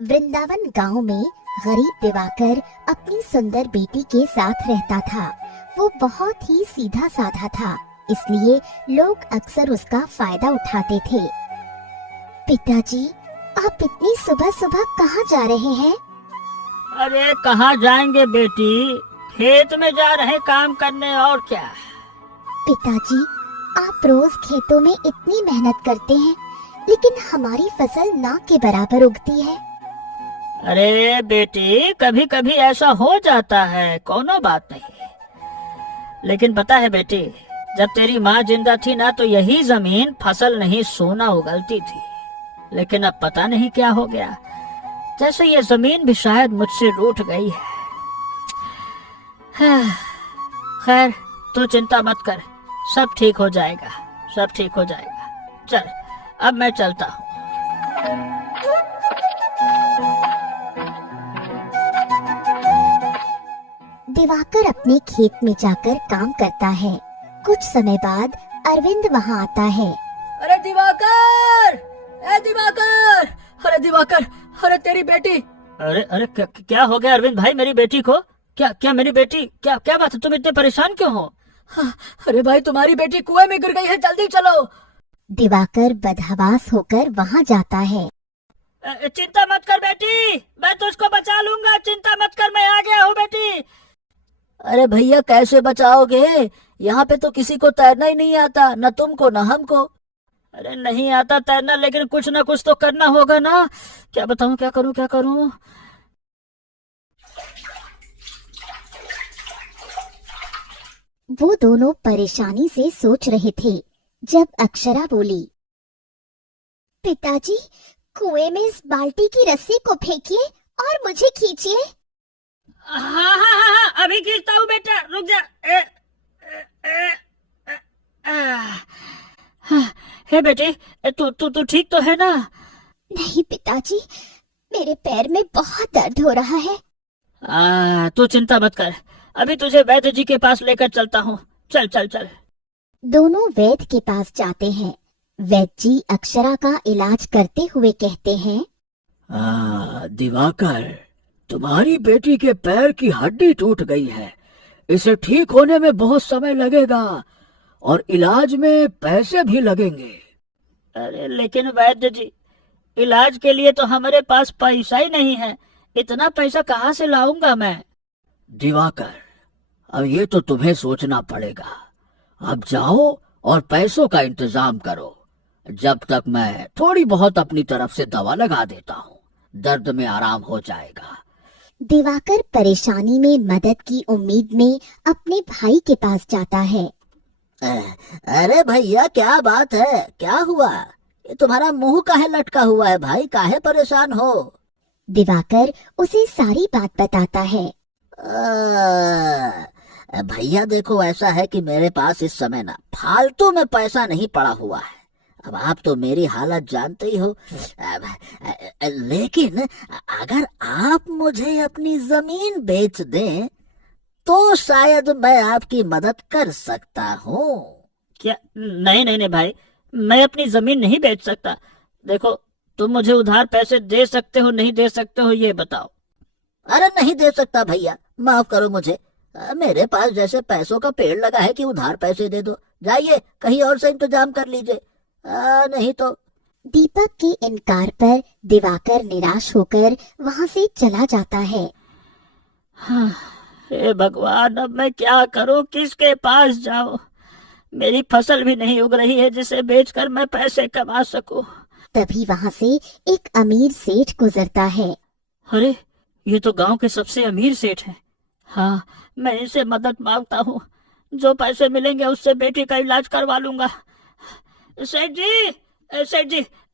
वृंदावन गांव में गरीब दिवाकर अपनी सुंदर बेटी के साथ रहता था। वो बहुत ही सीधा साधा था, इसलिए लोग अक्सर उसका फायदा उठाते थे। पिताजी, आप इतनी सुबह सुबह कहाँ जा रहे हैं? अरे कहाँ जाएंगे बेटी, खेत में जा रहे काम करने, और क्या। पिताजी, आप रोज खेतों में इतनी मेहनत करते हैं, लेकिन हमारी फसल ना के बराबर उगती है। अरे बेटी, कभी कभी ऐसा हो जाता है, कोनो बात नहीं। लेकिन पता है बेटी, जब तेरी माँ जिंदा थी ना, तो यही जमीन फसल नहीं सोना उगलती थी। लेकिन अब पता नहीं क्या हो गया, जैसे ये जमीन भी शायद मुझसे रूठ गई है। खैर, तू चिंता मत कर, सब ठीक हो जाएगा, सब ठीक हो जाएगा। चल, अब मैं चलता हूँ। दिवाकर अपने खेत में जाकर काम करता है। कुछ समय बाद अरविंद वहाँ आता है। अरे दिवाकर, ए दिवाकर, अरे दिवाकर, अरे तेरी बेटी। अरे अरे क्या हो गया अरविंद भाई, मेरी बेटी को? क्या मेरी बेटी, क्या बात है, तुम इतने परेशान क्यों हो? अरे भाई, तुम्हारी बेटी कुएं में गिर गई है, जल्दी चलो। दिवाकर बदहवास होकर वहाँ जाता है। चिंता मत कर बेटी, मैं तुझको बचा लूंगा, चिंता मत कर, मैं आ गया हूँ बेटी। अरे भैया, कैसे बचाओगे? यहाँ पे तो किसी को तैरना ही नहीं आता, न तुमको न हमको। अरे नहीं आता तैरना, लेकिन कुछ ना कुछ तो करना होगा ना। क्या बताऊं, क्या करूं? वो दोनों परेशानी से सोच रहे थे जब अक्षरा बोली, पिताजी, कुएं में इस बाल्टी की रस्सी को फेंकिए और मुझे खींचिए। हाँ, अभी खींचता हूँ बेटा, रुक जा। हे बेटी, तू ठीक तो है ना? नहीं पिताजी, मेरे पैर में बहुत दर्द हो रहा है। तू चिंता मत कर, अभी तुझे वैद्य जी के पास लेकर चलता हूँ। चल। दोनों वैद्य के पास जाते हैं। वैद्य जी अक्षरा का इलाज करते हुए कहते हैं, दिवाकर, तुम्हारी बेटी के पैर की हड्डी टूट गई है, इसे ठीक होने में बहुत समय लगेगा और इलाज में पैसे भी लगेंगे। अरे लेकिन वैद्य जी, इलाज के लिए तो हमारे पास पैसा ही नहीं है, इतना पैसा कहाँ से लाऊंगा मैं? दिवाकर, अब ये तो तुम्हें सोचना पड़ेगा। अब जाओ और पैसों का इंतजाम करो, जब तक मैं थोड़ी बहुत अपनी तरफ से दवा लगा देता हूँ, दर्द में आराम हो जाएगा। दिवाकर परेशानी में मदद की उम्मीद में अपने भाई के पास जाता है। अरे भैया, क्या बात है, क्या हुआ? ये तुम्हारा मुंह काहे लटका हुआ है भाई, काहे परेशान हो? दिवाकर उसे सारी बात बताता है। भैया देखो, ऐसा है कि मेरे पास इस समय ना फालतू में पैसा नहीं पड़ा हुआ है। अब आप तो मेरी हालत जानते ही हो, लेकिन अगर आप मुझे अपनी जमीन बेच दें तो शायद मैं आपकी मदद कर सकता हूँ। क्या? नहीं भाई, मैं अपनी जमीन नहीं बेच सकता। देखो, तुम मुझे उधार पैसे दे सकते हो, नहीं दे सकते हो, ये बताओ। अरे नहीं दे सकता भैया, माफ करो मुझे। मेरे पास जैसे पैसों का पेड़ लगा है कि उधार पैसे दे दो। जाइए, कहीं और से इंतजाम कर लीजिए, नहीं तो। दीपक के इनकार पर दिवाकर निराश होकर वहाँ से चला जाता है। हे भगवान, अब मैं क्या करूं, किसके पास जाऊं? मेरी फसल भी नहीं उग रही है जिसे बेचकर मैं पैसे कमा सकूं। तभी वहाँ से एक अमीर सेठ गुजरता है। अरे, ये तो गांव के सबसे अमीर सेठ हैं। हाँ, मैं इनसे मदद मांगता हूँ, जो पैसे मिलेंगे उससे बेटी का इलाज करवा लूंगा। सेठ जी,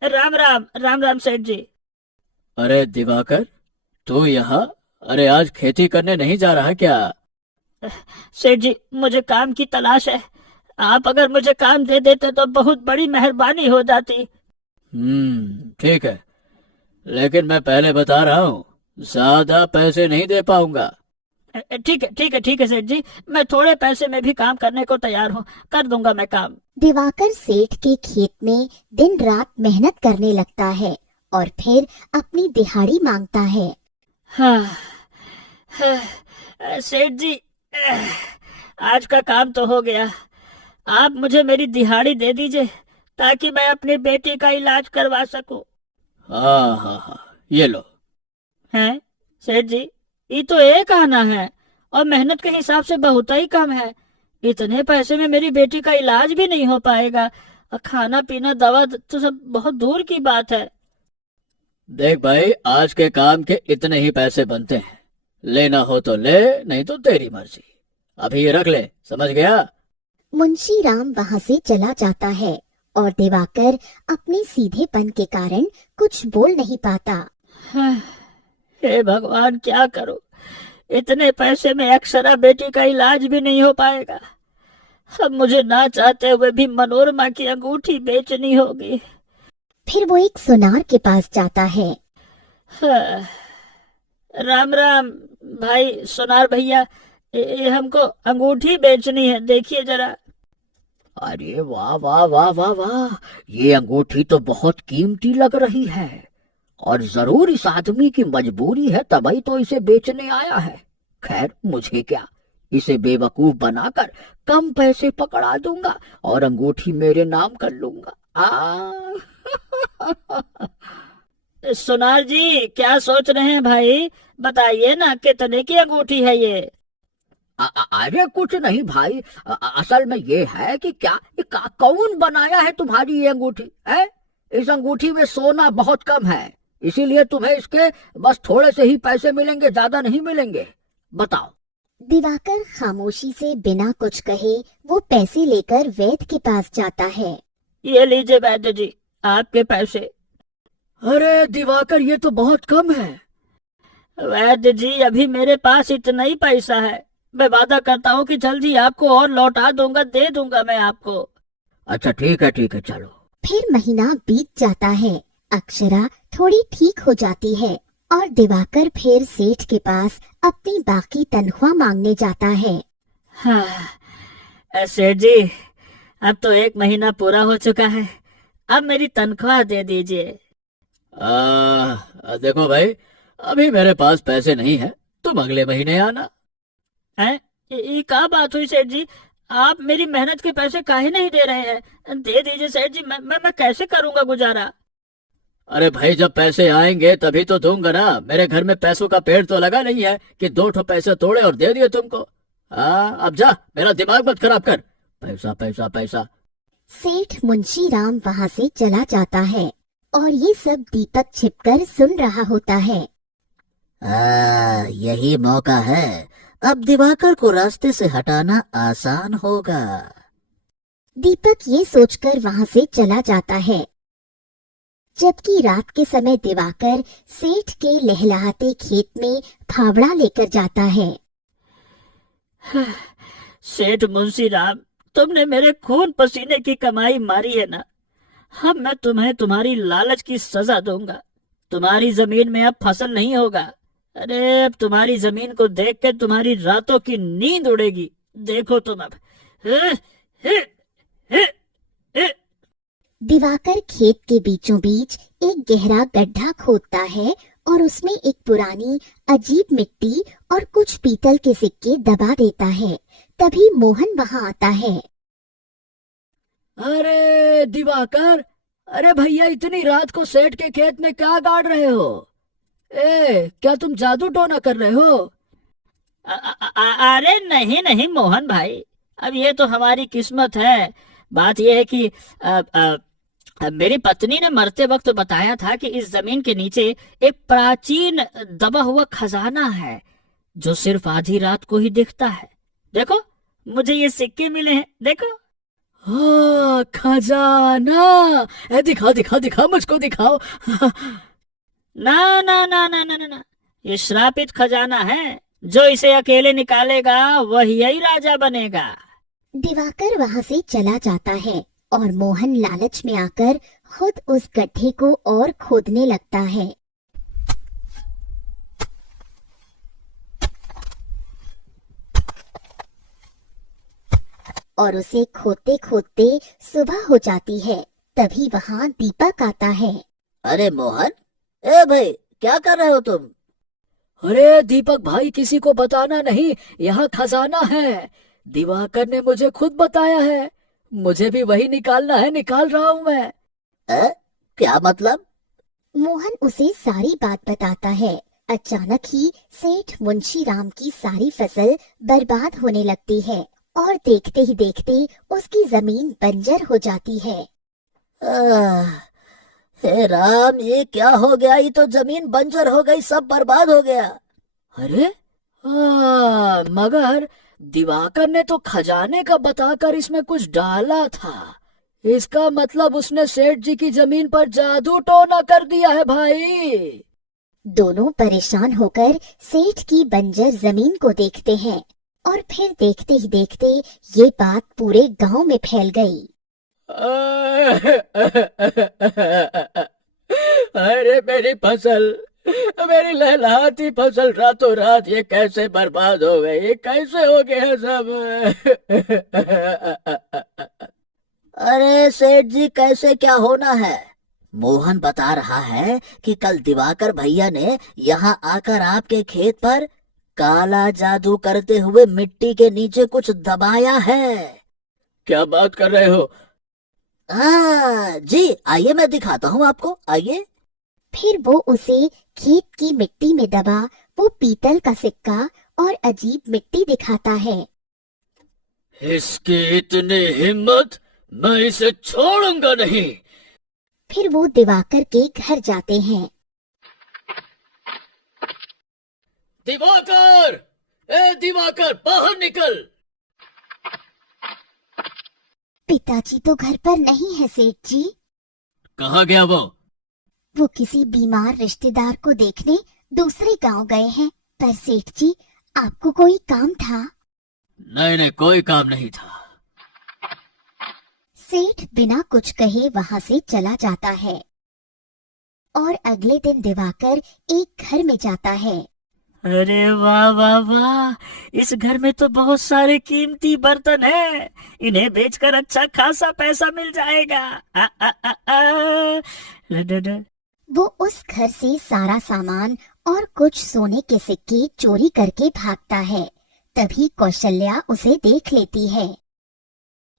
राम सेठ जी। अरे दिवाकर, तू यहाँ? अरे आज खेती करने नहीं जा रहा क्या? सेठ जी, मुझे काम की तलाश है, आप अगर मुझे काम दे देते तो बहुत बड़ी मेहरबानी हो जाती। ठीक है, लेकिन मैं पहले बता रहा हूँ, ज्यादा पैसे नहीं दे पाऊंगा। ठीक है सेठ जी, मैं थोड़े पैसे में भी काम करने को तैयार हूँ, कर दूंगा मैं काम। दिवाकर सेठ के खेत में दिन रात मेहनत करने लगता है और फिर अपनी दिहाड़ी मांगता है। हाँ, सेठ जी, आज का काम तो हो गया। आप मुझे मेरी दिहाड़ी दे दीजिए ताकि मैं अपनी बेटी का इलाज करवा सकूं। हाँ हाँ हाँ, ये लो। हैं सेठ जी, ये तो एक आना है और मेहनत के हिसाब से बहुत ही कम है। इतने पैसे में मेरी बेटी का इलाज भी नहीं हो पाएगा और खाना पीना दवा तो सब बहुत दूर की बात है। देख भाई, आज के काम के इतने ही पैसे बनते हैं, लेना हो तो ले, नहीं तो तेरी मर्जी। अभी ये रख ले, समझ गया? मुंशी राम वहाँ से चला जाता है और दिवाकर अपने सीधेपन के कारण कुछ बोल नहीं पाता। हे भगवान, क्या करूं? इतने पैसे में अक्षरा बेटी का इलाज भी नहीं हो पाएगा। अब मुझे ना चाहते हुए भी मनोरमा की अंगूठी बेचनी होगी। फिर वो एक सुनार के पास जाता है। राम राम भाई सुनार भैया, ये हमको अंगूठी बेचनी है, देखिए जरा। अरे वाह वाह वाह वाह वाह, ये अंगूठी तो बहुत कीमती लग रही है और जरूर इस आदमी की मजबूरी है, तभी तो इसे बेचने आया है। खैर मुझे क्या, इसे बेवकूफ बनाकर कम पैसे पकड़ा दूंगा और अंगूठी मेरे नाम कर लूंगा। सुनार जी, क्या सोच रहे हैं भाई? बताइए ना, कितने की अंगूठी है ये? अरे कुछ नहीं भाई, असल में ये है कि क्या कौन बनाया है तुम्हारी ये अंगूठी है? इस अंगूठी में सोना बहुत कम है, इसीलिए तुम्हें इसके बस थोड़े से ही पैसे मिलेंगे, ज्यादा नहीं मिलेंगे। बताओ। दिवाकर खामोशी से बिना कुछ कहे वो पैसे लेकर वैद्य के पास जाता है। ये लीजिए वैद्य जी, आपके पैसे। अरे दिवाकर, ये तो बहुत कम है। वैद्य जी, अभी मेरे पास इतना ही पैसा है, मैं वादा करता हूँ कि जल्दी आपको और लौटा दूंगा, दे दूंगा मैं आपको। अच्छा ठीक है चलो। फिर महीना बीत जाता है, अक्षरा थोड़ी ठीक हो जाती है और दिवाकर फिर सेठ के पास अपनी बाकी तनख्वाह मांगने जाता है। हाँ सेठ जी, अब तो 1 महीना पूरा हो चुका है, अब मेरी तनख्वाह दे दीजिए। देखो भाई, अभी मेरे पास पैसे नहीं है, तुम अगले महीने आना। हैं? ये क्या बात हुई सेठ जी? आप मेरी मेहनत के पैसे काहे नहीं दे रहे हैं? दे दीजिए सेठ जी, मैं कैसे करूंगा गुजारा? अरे भाई, जब पैसे आएंगे तभी तो दूंगा ना। मेरे घर में पैसों का पेड़ तो लगा नहीं है कि 2 ठो पैसे तोड़े और दे दिए तुमको। अब जा, मेरा दिमाग मत खराब कर। पैसा पैसा पैसा। सेठ मुंशी राम वहाँ से चला जाता है और ये सब दीपक छिपकर सुन रहा होता है। यही मौका है, अब दिवाकर को रास्ते से हटाना आसान होगा। दीपक ये सोचकर वहाँ से चला जाता है, जबकि रात के समय दिवाकर सेठ के लहलहाते खेत में फावड़ा लेकर जाता है। सेठ मुंशी राम, तुमने मेरे खून पसीने की कमाई मारी है ना, अब मैं तुम्हें तुम्हारी लालच की सजा दूंगा। तुम्हारी जमीन में अब फसल नहीं होगा। अरे अब तुम्हारी जमीन को देख कर तुम्हारी रातों की नींद उड़ेगी। देखो तुम अब। दिवाकर खेत के बीचों बीच एक गहरा गड्ढा खोदता है और उसमें एक पुरानी अजीब मिट्टी और कुछ पीतल के सिक्के दबा देता है। तभी मोहन वहाँ आता है। अरे दिवाकर, अरे भैया, इतनी रात को सेठ के खेत में क्या गाड़ रहे हो? क्या तुम जादू टोना कर रहे हो? अरे नहीं नहीं मोहन भाई, अब ये तो हमारी किस्मत है। बात यह है कि मेरी पत्नी ने मरते वक्त बताया था कि इस जमीन के नीचे एक प्राचीन दबा हुआ खजाना है जो सिर्फ आधी रात को ही दिखता है। देखो, मुझे ये सिक्के मिले हैं, देखो। हाँ, खजाना। दिखाओ दिखाओ दिखाओ, मुझको दिखाओ। ना ना ना ना ना ना, ये श्रापित खजाना है, जो इसे अकेले निकालेगा वही राजा बनेगा। दिवाकर वहाँ से चला जाता है और मोहन लालच में आकर खुद उस गड्ढे को और खोदने लगता है। और उसे खोदते खोदते सुबह हो जाती है। तभी वहाँ दीपक आता है। अरे मोहन, ए भाई, क्या कर रहे हो तुम? अरे दीपक भाई, किसी को बताना नहीं, यहाँ खजाना है। दिवाकर ने मुझे खुद बताया है। मुझे भी वही निकालना है, निकाल रहा हूँ मैं। क्या मतलब? मोहन उसे सारी बात बताता है। अचानक ही सेठ मुंशी राम की सारी फसल बर्बाद होने लगती है और देखते ही देखते उसकी जमीन बंजर हो जाती है। हे राम, ये क्या हो गया? ये तो जमीन बंजर हो गई, सब बर्बाद हो गया। अरे मगर दिवाकर ने तो खजाने का बताकर इसमें कुछ डाला था। इसका मतलब उसने सेठ जी की जमीन पर जादू टोना कर दिया है भाई। दोनों परेशान होकर सेठ की बंजर जमीन को देखते हैं और फिर देखते ही देखते ये बात पूरे गांव में फैल गई। अरे मेरी फसल, मेरी लहलहाती फसल रातों रात ये कैसे बर्बाद हो गई? ये कैसे हो गया सब? अरे सेठ जी, कैसे क्या होना है? मोहन बता रहा है कि कल दिवाकर भैया ने यहाँ आकर आपके खेत पर काला जादू करते हुए मिट्टी के नीचे कुछ दबाया है। क्या बात कर रहे हो? हाँ जी, आइए मैं दिखाता हूँ आपको, आइए। फिर वो उसे खेत की मिट्टी में दबा वो पीतल का सिक्का और अजीब मिट्टी दिखाता है। इसकी इतनी हिम्मत, मैं इसे छोड़ूंगा नहीं। फिर वो दिवाकर के घर जाते हैं। दिवाकर, ए दिवाकर, बाहर निकल। पिताजी तो घर पर नहीं है सेठ जी। कहाँ गया वो? वो किसी बीमार रिश्तेदार को देखने दूसरे गांव गए हैं। पर सेठ जी, आपको कोई काम था? नहीं नहीं, कोई काम नहीं था। सेठ बिना कुछ कहे वहां से चला जाता है और अगले दिन दिवाकर एक घर में जाता है। अरे वाह वाह वाह, इस घर में तो बहुत सारे कीमती बर्तन हैं। इन्हें बेचकर अच्छा खासा पैसा मिल जाएगा। आ, आ, आ, आ, ड। वो उस घर से सारा सामान और कुछ सोने के सिक्के चोरी करके भागता है। तभी कौशल्या उसे देख लेती है।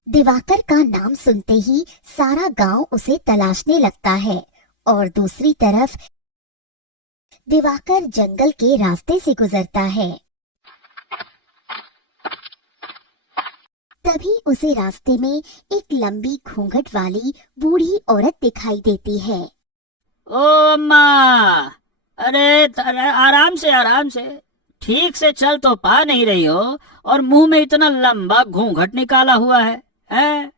दिवाकर का नाम सुनते ही सारा गांव उसे तलाशने लगता है और दूसरी तरफ दिवाकर जंगल के रास्ते से गुजरता है। तभी उसे रास्ते में एक लंबी घूंघट वाली बूढ़ी औरत दिखाई देती है। ओ अम्मा, अरे आराम से आराम से, ठीक से चल तो पा नहीं रही हो और मुंह में इतना लंबा घूंघट निकाला हुआ है, हैं?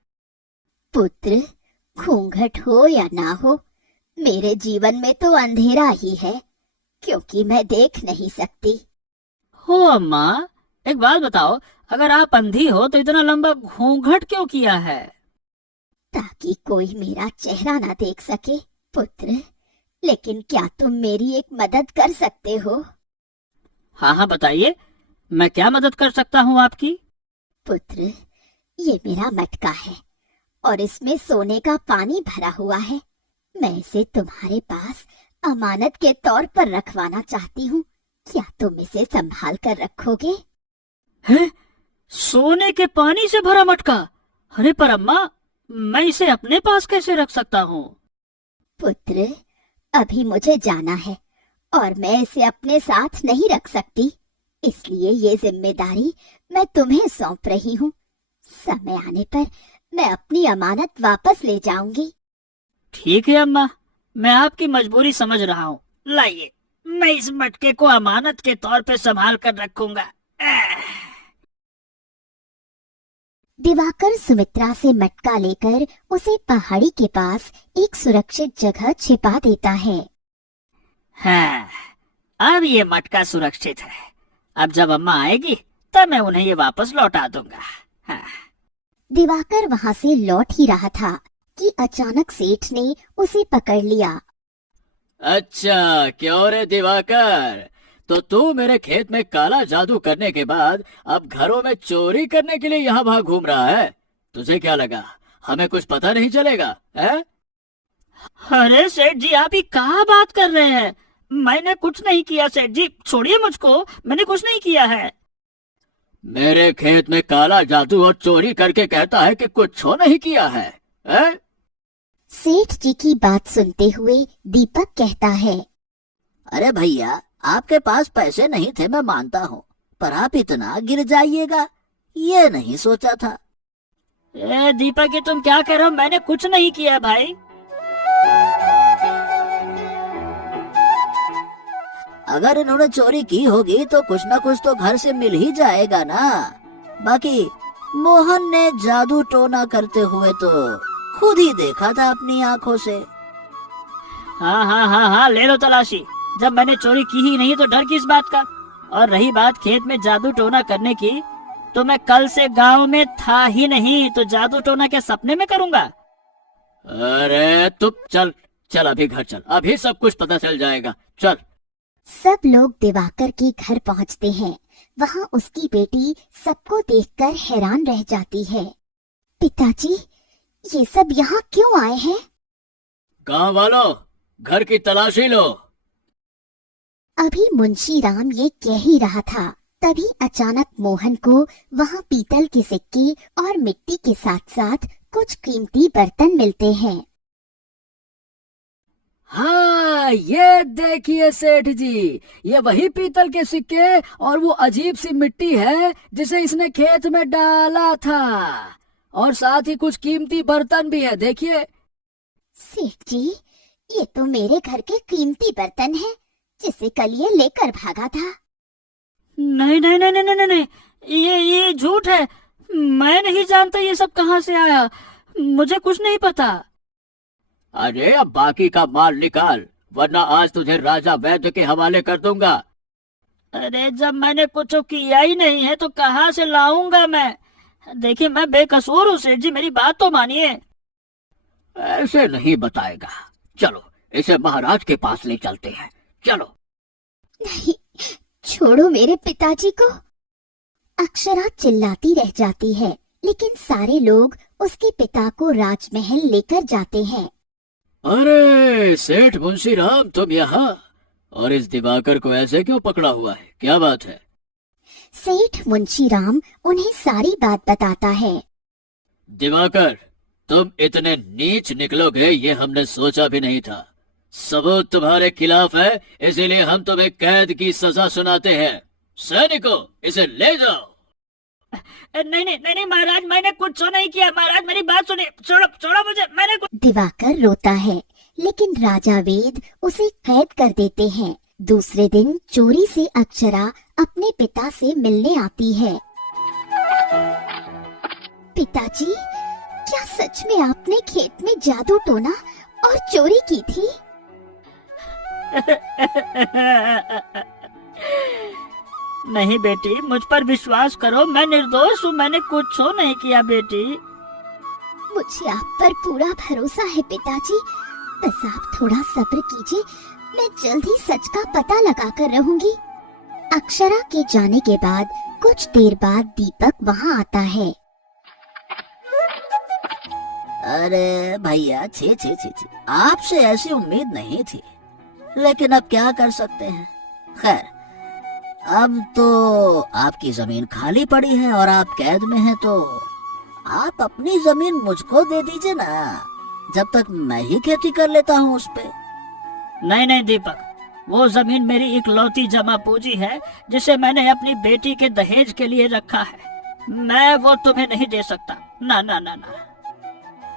पुत्र, घूंघट हो या ना हो, मेरे जीवन में तो अंधेरा ही है, क्योंकि मैं देख नहीं सकती। हो अम्मा, एक बात बताओ, अगर आप अंधी हो तो इतना लंबा घूंघट क्यों किया है? ताकि कोई मेरा चेहरा ना देख सके पुत्र। लेकिन क्या तुम मेरी एक मदद कर सकते हो? हाँ हाँ, बताइए, मैं क्या मदद कर सकता हूँ आपकी? पुत्र, ये मेरा मटका है और इसमें सोने का पानी भरा हुआ है। मैं इसे तुम्हारे पास अमानत के तौर पर रखवाना चाहती हूँ। क्या तुम इसे संभाल कर रखोगे? हैं? सोने के पानी से भरा मटका? अरे पर अम्मा, मैं इसे अपने पास कैसे रख सकता हूँ? पुत्र, अभी मुझे जाना है और मैं इसे अपने साथ नहीं रख सकती, इसलिए ये जिम्मेदारी मैं तुम्हें सौंप रही हूँ। समय आने पर मैं अपनी अमानत वापस ले जाऊंगी। ठीक है अम्मा, मैं आपकी मजबूरी समझ रहा हूँ। लाइए, मैं इस मटके को अमानत के तौर पे संभाल कर रखूंगा। दिवाकर सुमित्रा से मटका लेकर उसे पहाड़ी के पास एक सुरक्षित जगह छिपा देता है। हाँ, अब ये मटका सुरक्षित है। अब जब अम्मा आएगी तब मैं उन्हें ये वापस लौटा दूंगा। हाँ। दिवाकर वहां से लौट ही रहा था कि अचानक सेठ ने उसे पकड़ लिया। अच्छा, क्यों रे दिवाकर, तो तू मेरे खेत में काला जादू करने के बाद अब घरों में चोरी करने के लिए यहाँ वहाँ घूम रहा है। तुझे क्या लगा हमें कुछ पता नहीं चलेगा है? अरे सेठ जी, आप ही कहाँ बात कर रहे हैं? मैंने कुछ नहीं किया सेठ जी, छोड़िए मुझको, मैंने कुछ नहीं किया है। मेरे खेत में काला जादू और चोरी करके कहता है कि कुछ नहीं किया है, है? सेठ जी की बात सुनते हुए दीपक कहता है, अरे भैया, आपके पास पैसे नहीं थे मैं मानता हूँ, पर आप इतना गिर जाइएगा ये नहीं सोचा था। ए दीपक, ये तुम क्या कह रहे हो? मैंने कुछ नहीं किया भाई। अगर इन्होंने चोरी की होगी तो कुछ ना कुछ तो घर से मिल ही जाएगा ना। बाकी मोहन ने जादू टोना करते हुए तो खुद ही देखा था अपनी आंखों से। हाँ हाँ हाँ हाँ, ले लो तलाशी। जब मैंने चोरी की ही नहीं तो डर किस बात का? और रही बात खेत में जादू टोना करने की, तो मैं कल से गांव में था ही नहीं, तो जादू टोना क्या सपने में करूंगा? अरे तुम चल चल, अभी घर चल, अभी सब कुछ पता चल जाएगा, चल। सब लोग दिवाकर के घर पहुंचते हैं। वहां उसकी बेटी सबको देखकर हैरान रह जाती है। पिताजी, ये सब यहाँ क्यों आए हैं? गांव वालों, घर की तलाशी लो। अभी मुंशी राम ये कह ही रहा था, तभी अचानक मोहन को वहाँ पीतल के सिक्के और मिट्टी के साथ साथ कुछ कीमती बर्तन मिलते हैं। हाँ, ये देखिए सेठ जी, ये वही पीतल के सिक्के और वो अजीब सी मिट्टी है जिसे इसने खेत में डाला था, और साथ ही कुछ कीमती बर्तन भी है, देखिए। सेठ जी, ये तो मेरे घर के कीमती बर्तन है जिसे कल ये लेकर भागा था। नहीं नहीं नहीं नहीं नहीं नहीं, ये झूठ है। मैं नहीं जानता ये सब कहाँ से आया, मुझे कुछ नहीं पता। अरे अब बाकी का माल निकाल, वरना आज तुझे राजा वैद्य के हवाले कर दूंगा। अरे जब मैंने कुछ किया ही नहीं है तो कहाँ से लाऊंगा मैं? देखिए, मैं बेकसूर हूँ सेठ जी, मेरी बात तो मानिए। ऐसे नहीं बताएगा, चलो इसे महाराज के पास ले चलते हैं, चलो। नहीं, छोड़ो मेरे पिताजी को। अक्षरा चिल्लाती रह जाती है, लेकिन सारे लोग उसके पिता को राजमहल लेकर जाते हैं। अरे सेठ मुंशी राम, तुम यहाँ, और इस दिवाकर को ऐसे क्यों पकड़ा हुआ है, क्या बात है? सेठ मुंशी राम उन्हें सारी बात बताता है। दिवाकर, तुम इतने नीच निकलोगे ये हमने सोचा भी नहीं था। सबूत तुम्हारे खिलाफ है, इसीलिए हम तुम्हें कैद की सजा सुनाते हैं। सैनिकों, इसे ले जाओ। नहीं नहीं नहीं नहीं महाराज, मैंने कुछ नहीं किया। महाराज मेरी बात सुनिए, छोड़ो छोड़ो मुझे, मैंने कुछ। दिवाकर रोता है, लेकिन राजा वेद उसे कैद कर देते हैं। दूसरे दिन चोरी से अक्षरा अपने पिता से मिलने आती है। पिताजी, क्या सच में आपने खेत में जादू टोना और चोरी की थी? नहीं बेटी, मुझ पर विश्वास करो, मैं निर्दोष हूँ, मैंने कुछ नहीं किया बेटी। मुझे आप पर पूरा भरोसा है पिताजी, बस आप थोड़ा सब्र कीजिए, मैं जल्द ही सच का पता लगा कर रहूंगी। अक्षरा के जाने के बाद कुछ देर बाद दीपक वहाँ आता है। अरे भैया, छी छी छी छी, आपसे ऐसी उम्मीद नहीं थी, लेकिन अब क्या कर सकते हैं। खैर, अब तो आपकी जमीन खाली पड़ी है और आप कैद में हैं, तो आप अपनी जमीन मुझको दे दीजिए ना, जब तक मैं ही खेती कर लेता हूँ उस पे। नहीं नहीं दीपक, वो जमीन मेरी इकलौती जमा पूंजी है जिसे मैंने अपनी बेटी के दहेज के लिए रखा है, मैं वो तुम्हें नहीं दे सकता, ना ना ना ना।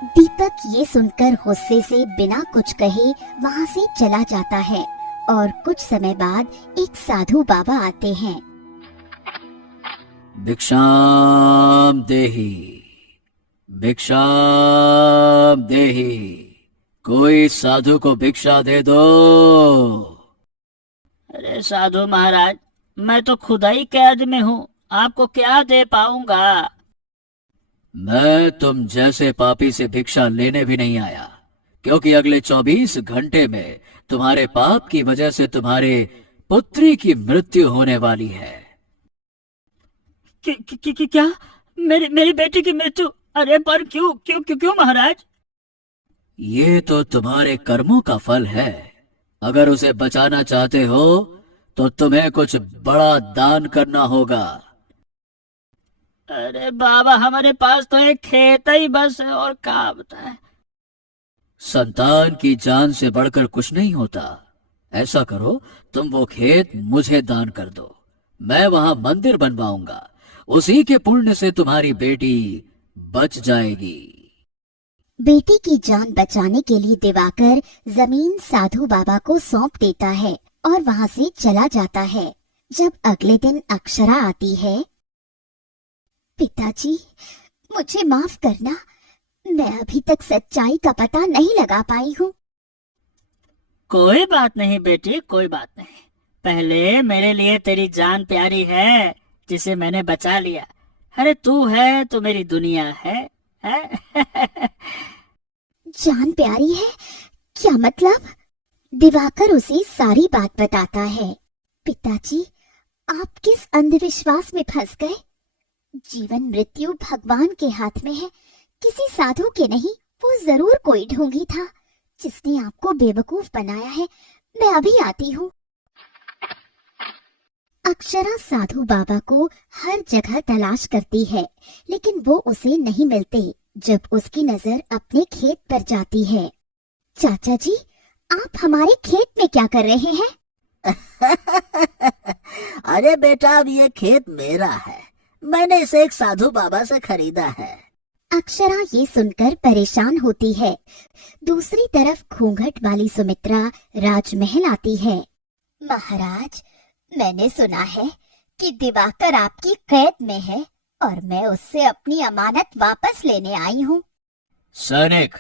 दीपक ये सुनकर गुस्से से बिना कुछ कहे वहाँ से चला जाता है, और कुछ समय बाद एक साधु बाबा आते हैं। भिक्षाम देहि, भिक्षाम देहि, कोई साधु को भिक्षा दे दो। अरे साधु महाराज, मैं तो खुद ही कैद में हूँ, आपको क्या दे पाऊंगा? मैं तुम जैसे पापी से भिक्षा लेने भी नहीं आया, क्योंकि अगले 24 घंटे में तुम्हारे पाप की वजह से तुम्हारे पुत्री की मृत्यु होने वाली है। क्या? मेरी बेटी की मृत्यु? अरे पर क्यों क्यों क्यों क्यों महाराज? ये तो तुम्हारे कर्मों का फल है। अगर उसे बचाना चाहते हो तो तुम्हें कुछ बड़ा दान करना होगा। अरे बाबा, हमारे पास तो एक खेत ही बस है, और क्या बताए। संतान की जान से बढ़कर कुछ नहीं होता। ऐसा करो, तुम वो खेत मुझे दान कर दो, मैं वहां मंदिर बनवाऊंगा। उसी के पुण्य से तुम्हारी बेटी बच जाएगी। बेटी की जान बचाने के लिए दिवाकर जमीन साधु बाबा को सौंप देता है और वहां से चला जाता है। जब अगले दिन अक्षरा आती है, पिताजी मुझे माफ करना, मैं अभी तक सच्चाई का पता नहीं लगा पाई हूँ। कोई बात नहीं बेटी, कोई बात नहीं। पहले मेरे लिए तेरी जान प्यारी है, जिसे मैंने बचा लिया। अरे तू है तो मेरी दुनिया है? जान प्यारी है? क्या मतलब? दिवाकर उसे सारी बात बताता है। पिताजी, आप किस अंधविश्वास में फंस गए? जीवन मृत्यु भगवान के हाथ में है, किसी साधु के नहीं। वो जरूर कोई ढोंगी था जिसने आपको बेवकूफ बनाया है। मैं अभी आती हूँ। अक्षरा साधु बाबा को हर जगह तलाश करती है, लेकिन वो उसे नहीं मिलते। जब उसकी नजर अपने खेत पर जाती है, चाचा जी, आप हमारे खेत में क्या कर रहे हैं? अरे बेटा, अब ये खेत मेरा है, मैंने इसे एक साधु बाबा से खरीदा है। अक्षरा ये सुनकर परेशान होती है। दूसरी तरफ घूंघट वाली सुमित्रा राजमहल आती है। महाराज, मैंने सुना है कि दिवाकर आपकी कैद में है और मैं उससे अपनी अमानत वापस लेने आई हूँ। सैनिक,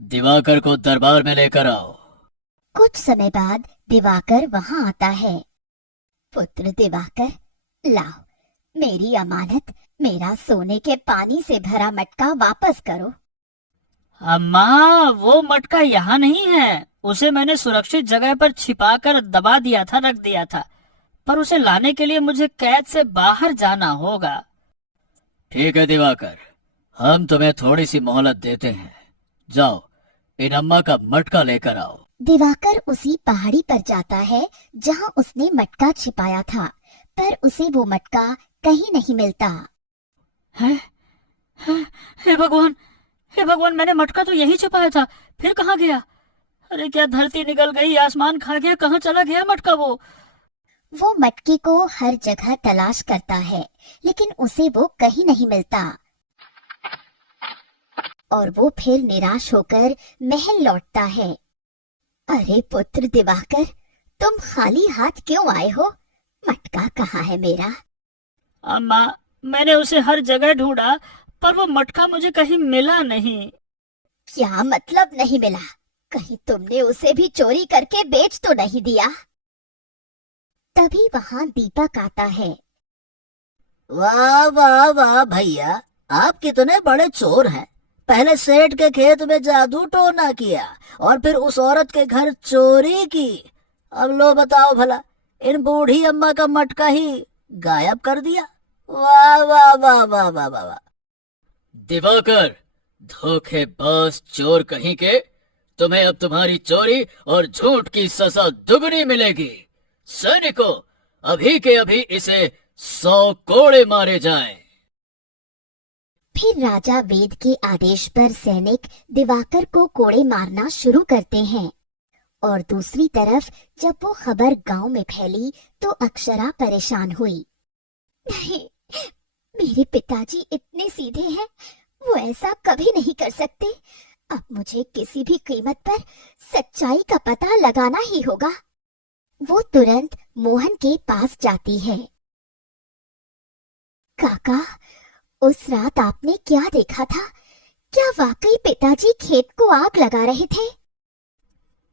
दिवाकर को दरबार में लेकर आओ। कुछ समय बाद दिवाकर वहाँ आता है। पुत्र दिवाकर, लाओ मेरी अमानत, मेरा सोने के पानी से भरा मटका वापस करो। अम्मा, वो मटका यहाँ नहीं है। उसे मैंने सुरक्षित जगह पर छिपा कर दबा दिया था, रख दिया था। पर उसे लाने के लिए मुझे कैद से बाहर जाना होगा। ठीक है दिवाकर, हम तुम्हें थोड़ी सी मोहलत देते हैं। जाओ, इन अम्मा का मटका लेकर आओ। दिवाकर उसी पहाड़ी पर जाता है जहाँ उसने मटका छिपाया था, पर उसे वो मटका कहीं नहीं मिलता। है? हे भगवान, हे भगवान, मैंने मटका तो यही छिपाया था, फिर कहाँ गया? अरे क्या धरती निकल गई, आसमान खा गया, कहाँ चला गया मटका? वो मटके को हर जगह तलाश करता है, लेकिन उसे वो कहीं नहीं मिलता और वो फिर निराश होकर महल लौटता है। अरे पुत्र दिवाकर, तुम खाली हाथ क्यों आए हो? मटका कहाँ है मेरा? अम्मा, मैंने उसे हर जगह ढूंढा, पर वो मटका मुझे कहीं मिला नहीं। क्या मतलब नहीं मिला? कहीं तुमने उसे भी चोरी करके बेच तो नहीं दिया? तभी वहाँ दीपक आता है। वाह वाह वाह भैया, आप कितने बड़े चोर हैं। पहले सेठ के खेत में जादू टोना किया और फिर उस औरत के घर चोरी की। अब लो बताओ भला, इन बूढ़ी अम्मा का मटका ही गायब कर दिया। वाह वाह वाह वाह वाह वाह। दिवाकर, धोखेबाज चोर कहीं के, तुम्हें अब तुम्हारी चोरी और झूठ की सजा दुगनी मिलेगी। सैनिकों, अभी के अभी इसे 100 कोड़े मारे जाएं। फिर राजा वेद के आदेश पर सैनिक दिवाकर को कोड़े मारना शुरू करते हैं। और दूसरी तरफ जब वो खबर गांव में फैली तो अक्षरा परेशान हुई। नहीं, मेरे पिताजी इतने सीधे हैं, वो ऐसा कभी नहीं कर सकते। अब मुझे किसी भी कीमत पर सच्चाई का पता लगाना ही होगा। वो तुरंत मोहन के पास जाती है। काका, उस रात आपने क्या देखा था? क्या वाकई पिताजी खेत को आग लगा रहे थे?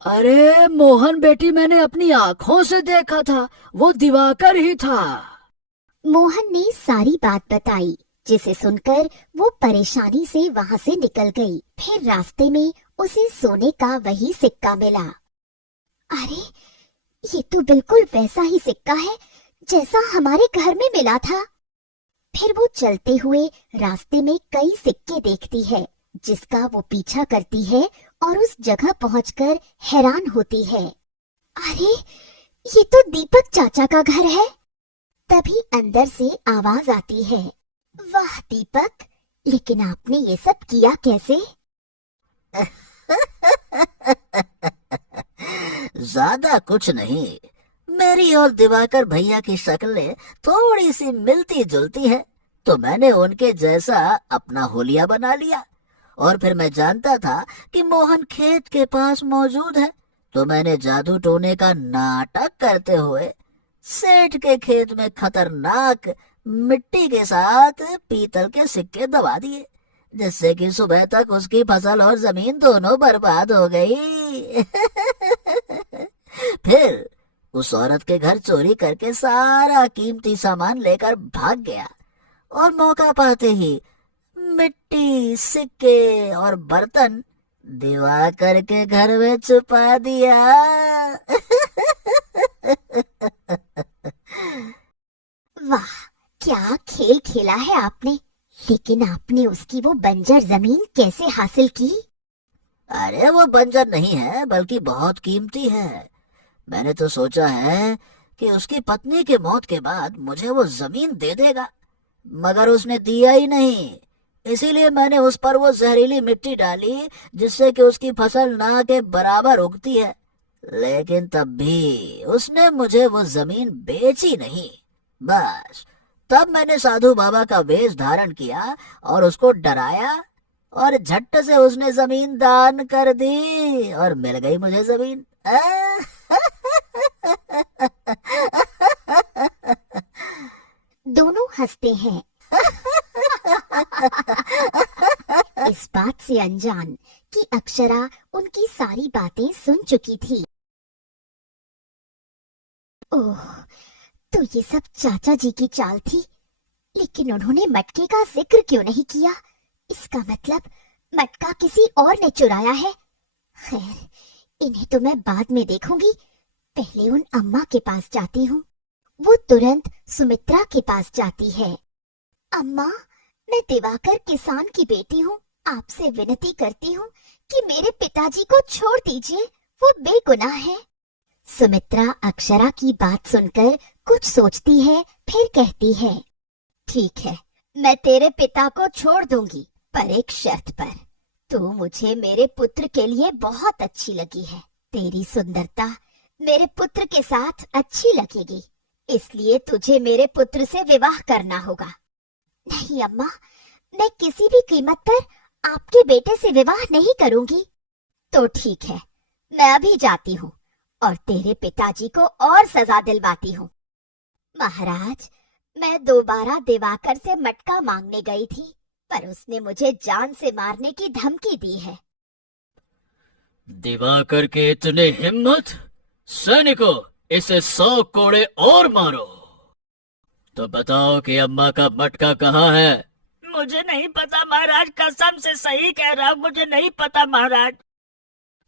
अरे मोहन बेटी, मैंने अपनी आंखों से देखा था, वो दिवाकर ही था। मोहन ने सारी बात बताई, जिसे सुनकर वो परेशानी से वहां से निकल गई। फिर रास्ते में उसे सोने का वही सिक्का मिला। अरे ये तो बिल्कुल वैसा ही सिक्का है जैसा हमारे घर में मिला था। फिर वो चलते हुए रास्ते में कई सिक्के देखती है, जिसका वो पीछा करती है और उस जगह पहुंचकर हैरान होती है। अरे, ये तो दीपक चाचा का घर है। तभी अंदर से आवाज आती है, वाह दीपक, लेकिन आपने ये सब किया कैसे? ज्यादा कुछ नहीं, मेरी और दिवाकर भैया की शक्लें थोड़ी सी मिलती जुलती है, तो मैंने उनके जैसा अपना हुलिया बना लिया। और फिर मैं जानता था कि मोहन खेत के पास मौजूद है, तो मैंने जादू टोने का नाटक करते हुए सेठ के खेत में खतरनाक मिट्टी के साथ पीतल के सिक्के दबा दिए, जिससे कि सुबह तक उसकी फसल और जमीन दोनों बर्बाद हो गई। फिर उस औरत के घर चोरी करके सारा कीमती सामान लेकर भाग गया और मौका पाते ही मिट्टी, सिक्के और बर्तन दिवाकर के घर में छुपा दिया। वाह, क्या खेल खेला है आपने। लेकिन आपने उसकी वो बंजर जमीन कैसे हासिल की? अरे वो बंजर नहीं है, बल्कि बहुत कीमती है। मैंने तो सोचा है कि उसकी पत्नी की मौत के बाद मुझे वो जमीन दे देगा, मगर उसने दिया ही नहीं। इसीलिए मैंने उस पर वो जहरीली मिट्टी डाली, जिससे कि उसकी फसल ना के बराबर उगती है। लेकिन तब भी उसने मुझे वो जमीन बेची नहीं। बस तब मैंने साधु बाबा का वेश धारण किया और उसको डराया, और झट से उसने जमीन दान कर दी और मिल गई मुझे जमीन। दोनों हंसते हैं। इस बात से अनजान कि अक्षरा उनकी सारी बातें सुन चुकी थी। ओह, तो ये सब चाचा जी की चाल थी। लेकिन उन्होंने मटके का जिक्र क्यों नहीं किया? इसका मतलब मटका किसी और ने चुराया है। खैर, इन्हें तो मैं बाद में देखूंगी। पहले उन अम्मा के पास जाती हूँ। वो तुरंत सुमित्रा के पास जाती है। अम्मा, मैं दिवाकर किसान की बेटी हूँ। आपसे विनती करती हूँ कि मेरे पिताजी को छोड़ दीजिए, वो बेगुनाह है। सुमित्रा अक्षरा की बात सुनकर कुछ सोचती है, फिर कहती है, ठीक है, मैं तेरे पिता को छोड़ दूंगी, पर एक शर्त पर। तू मुझे मेरे पुत्र के लिए बहुत अच्छी लगी है। तेरी सुंदरता मेरे पुत्र के साथ अच्छी लगेगी, इसलिए तुझे मेरे पुत्र से विवाह करना होगा। नहीं अम्मा, मैं किसी भी कीमत पर आपके बेटे से विवाह नहीं करूंगी। तो ठीक है, मैं अभी जाती हूँ और तेरे पिताजी को और सजा दिलवाती हूँ। महाराज, मैं दोबारा दिवाकर से मटका मांगने गई थी, पर उसने मुझे जान से मारने की धमकी दी है। दिवाकर के इतने हिम्मत! सैनिकों, इसे 100 कोड़े और मारो। तो बताओ कि अम्मा का मटका कहाँ है? मुझे नहीं पता महाराज, कसम से सही कह रहा हूँ, मुझे नहीं पता महाराज।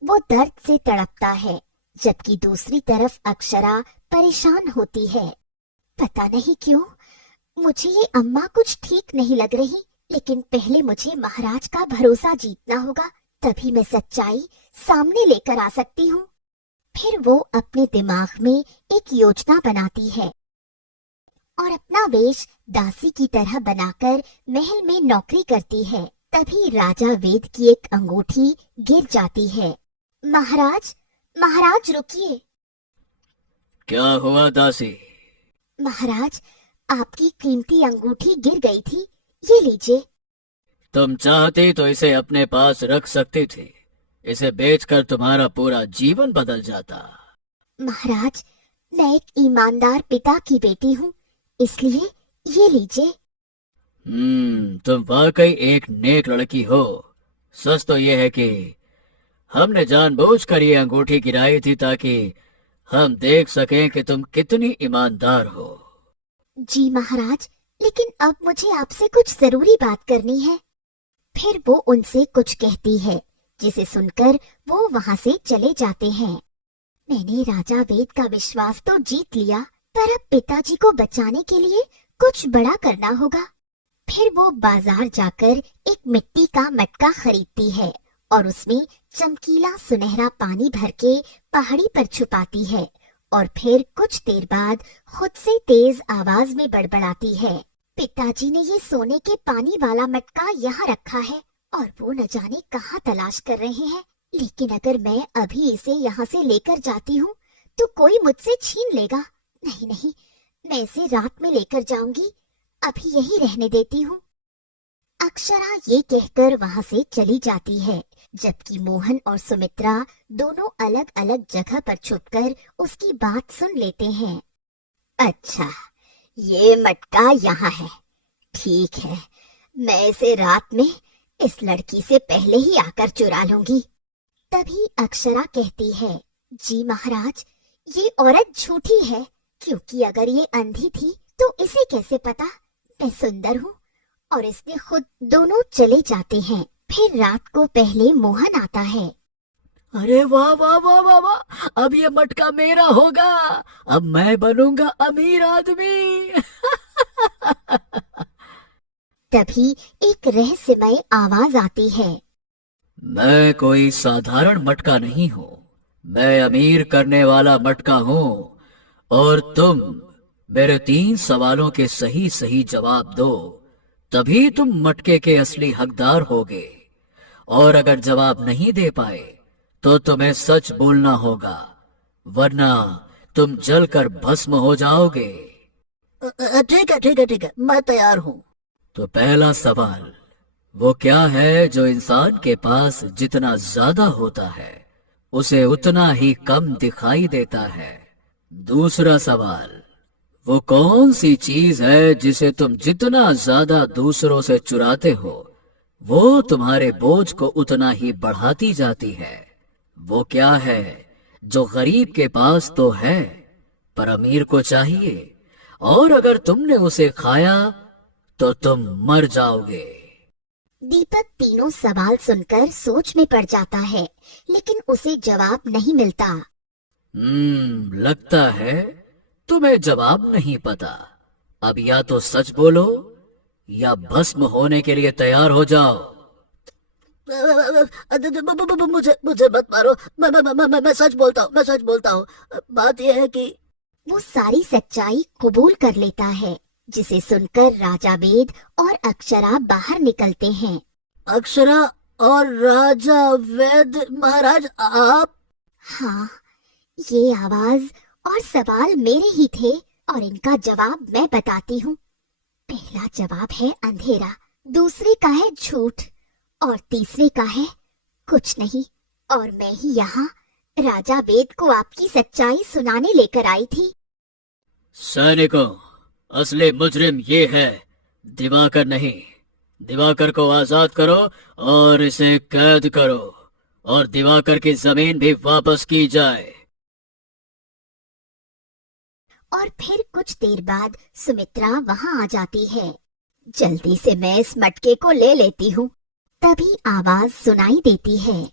वो दर्द से तड़पता है, जबकि दूसरी तरफ अक्षरा परेशान होती है। पता नहीं क्यों मुझे ये अम्मा कुछ ठीक नहीं लग रही, लेकिन पहले मुझे महाराज का भरोसा जीतना होगा, तभी मैं सच्चाई सामने लेकर आ सकती हूँ। फिर वो अपने दिमाग में एक योजना बनाती है और अपना वेश दासी की तरह बनाकर महल में नौकरी करती है। तभी राजा वेद की एक अंगूठी गिर जाती है। महाराज, महाराज रुकिए। क्या हुआ दासी? महाराज, आपकी कीमती अंगूठी गिर गई थी, ये लीजिए। तुम चाहती तो इसे अपने पास रख सकती थी, इसे बेचकर तुम्हारा पूरा जीवन बदल जाता। महाराज, मैं एक ईमानदार पिता की बेटी हूँ, इसलिए ये लीजिए। तुम वाकई एक नेक लड़की हो। सच तो यह है कि हमने जानबूझकर ये अंगूठी गिराई थी ताकि हम देख सकें कि तुम कितनी ईमानदार हो। जी महाराज, लेकिन अब मुझे आपसे कुछ जरूरी बात करनी है। फिर वो उनसे कुछ कहती है, जिसे सुनकर वो वहाँ से चले जाते हैं। मैंने राजा वेद का विश्वास तो जीत लिया, पर अब पिताजी को बचाने के लिए कुछ बड़ा करना होगा। फिर वो बाजार जाकर एक मिट्टी का मटका खरीदती है और उसमें चमकीला सुनहरा पानी भर के पहाड़ी पर छुपाती है और फिर कुछ देर बाद खुद से तेज आवाज में बड़बड़ाती है, पिताजी ने ये सोने के पानी वाला मटका यहाँ रखा है और वो न जाने कहाँ तलाश कर रहे हैं। लेकिन अगर मैं अभी इसे यहाँ से लेकर जाती हूँ तो कोई मुझसे छीन लेगा। नहीं नहीं, मैं इसे रात में लेकर जाऊंगी, अभी यही रहने देती हूँ। अक्षरा ये कहकर वहाँ से चली जाती है, जबकि मोहन और सुमित्रा दोनों अलग अलग जगह पर छुपकर उसकी बात सुन लेते हैं। अच्छा, ये मटका यहाँ है, ठीक है, मैं इसे रात में इस लड़की से पहले ही आकर चुरा लूंगी। तभी अक्षरा कहती है, जी महाराज, ये औरत झूठी है, क्योंकि अगर ये अंधी थी तो इसे कैसे पता मैं सुंदर हूँ। और इसने खुद। दोनों चले जाते हैं। फिर रात को पहले मोहन आता है। अरे वाह वाह वाह वाह वाह, अब ये मटका मेरा होगा, अब मैं बनूंगा अमीर आदमी। तभी एक रहस्यमय आवाज आती है। मैं कोई साधारण मटका नहीं हूँ, मैं अमीर करने वाला मटका हूँ, और तुम मेरे 3 सवालों के सही सही जवाब दो, तभी तुम मटके के असली हकदार होगे। और अगर जवाब नहीं दे पाए तो तुम्हें सच बोलना होगा, वरना तुम जलकर भस्म हो जाओगे। ठीक है ठीक है ठीक है, मैं तैयार हूँ। तो पहला सवाल, वो क्या है जो इंसान के पास जितना ज्यादा होता है उसे उतना ही कम दिखाई देता है? दूसरा सवाल, वो कौन सी चीज है जिसे तुम जितना ज्यादा दूसरों से चुराते हो वो तुम्हारे बोझ को उतना ही बढ़ाती जाती है? वो क्या है जो गरीब के पास तो है पर अमीर को चाहिए, और अगर तुमने उसे खाया तो तुम मर जाओगे? दीपक तीनों सवाल सुनकर सोच में पड़ जाता है, लेकिन उसे जवाब नहीं मिलता। लगता है तुम्हें जवाब नहीं पता। अब या तो सच बोलो या भस्म होने के लिए तैयार हो जाओ। मुझे मुझे मत मारो, मैं सच बोलता हूँ, मैं सच बोलता हूँ। बात यह है कि वो सारी सच्चाई कबूल कर लेता है, जिसे सुनकर राजा वेद और अक्षरा बाहर निकलते हैं। अक्षरा और राजा वेद महाराज, आप? हाँ, ये आवाज और सवाल मेरे ही थे और इनका जवाब मैं बताती हूँ। पहला जवाब है अंधेरा, दूसरे का है झूठ और तीसरे का है कुछ नहीं। और मैं ही यहाँ राजा वेद को आपकी सच्चाई सुनाने लेकर आई थी। सैनिकों, असली मुजरिम ये है, दिवाकर नहीं। दिवाकर को आजाद करो और इसे कैद करो, और दिवाकर की जमीन भी वापस की जाए। और फिर कुछ देर बाद सुमित्रा वहाँ आ जाती है। जल्दी से मैं इस मटके को ले लेती हूँ। तभी आवाज सुनाई देती है।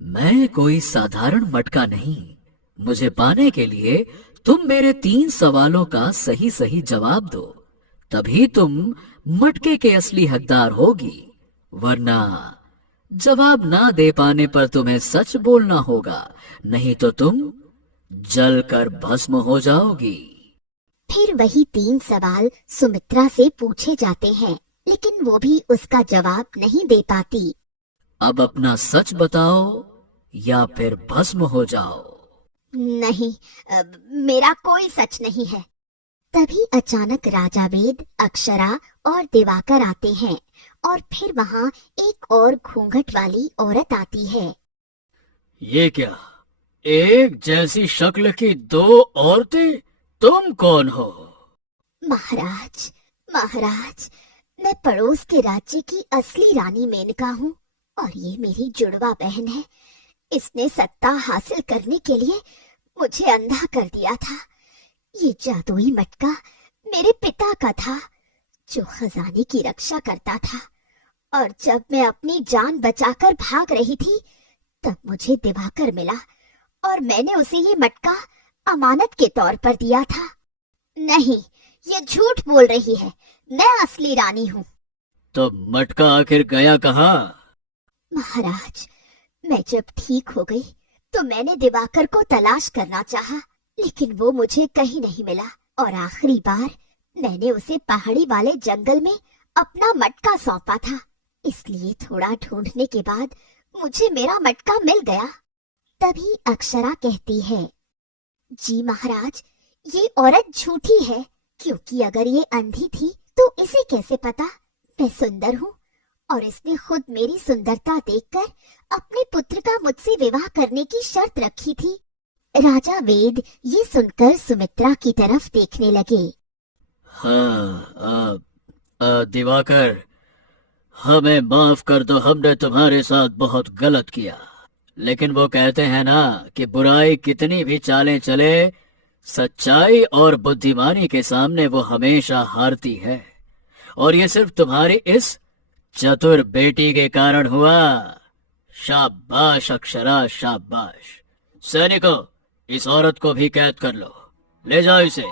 मैं कोई साधारण मटका नहीं, मुझे पाने के लिए तुम मेरे 3 सवालों का सही सही जवाब दो, तभी तुम मटके के असली हकदार होगी, वरना जवाब ना दे पाने पर तुम्हें सच बोलना होगा, नहीं तो तुम जलकर भस्म हो जाओगी। फिर वही 3 सवाल सुमित्रा से पूछे जाते हैं, लेकिन वो भी उसका जवाब नहीं दे पाती। अब अपना सच बताओ या फिर भस्म हो जाओ। नहीं, मेरा कोई सच नहीं है। तभी अचानक राजा वेद, अक्षरा और दिवाकर आते हैं और फिर वहाँ एक और घूंघट वाली औरत आती है। ये क्या, एक जैसी शक्ल की 2 औरतें? तुम कौन हो? महाराज, महाराज, मैं पड़ोस के राज्य की असली रानी मेनका हूँ और ये मेरी जुड़वा बहन है। इसने सत्ता हासिल करने के लिए मुझे अंधा कर दिया था। ये जादुई मटका मेरे पिता का था, जो खजाने की रक्षा करता था, और जब मैं अपनी जान बचाकर भाग रही थी तब मुझे दिवाकर मिला और मैंने उसे ये मटका अमानत के तौर पर दिया था। नहीं, ये झूठ बोल रही है, मैं असली रानी हूँ। तो मटका आखिर गया कहाँ? महाराज, मैं जब ठीक हो गई तो मैंने दिवाकर को तलाश करना चाहा, लेकिन वो मुझे कहीं नहीं मिला। और आखिरी बार मैंने उसे पहाड़ी वाले जंगल में अपना मटका सौंपा था, इसलिए थोड़ा ढूंढने के बाद मुझे मेरा मटका मिल गया। तभी अक्षरा कहती है, जी महाराज, ये औरत झूठी है, क्योंकि अगर ये अंधी थी तो इसे कैसे पता मैं सुंदर हूँ, और इसने खुद मेरी सुंदरता देखकर अपने पुत्र का मुझसे विवाह करने की शर्त रखी थी। राजा वेद ये सुनकर सुमित्रा की तरफ देखने लगे। हाँ, दिवाकर, हमें माफ कर दो, हमने तुम्हारे साथ बहुत गलत किया। लेकिन वो कहते हैं ना कि बुराई कितनी भी चालें चले, सच्चाई और बुद्धिमानी के सामने वो हमेशा हारती है। और ये सिर्फ तुम्हारी इस चतुर बेटी के कारण हुआ। शाबाश अक्षरा, शाबाश। सैनिकों, इस औरत को भी कैद कर लो, ले जाओ इसे।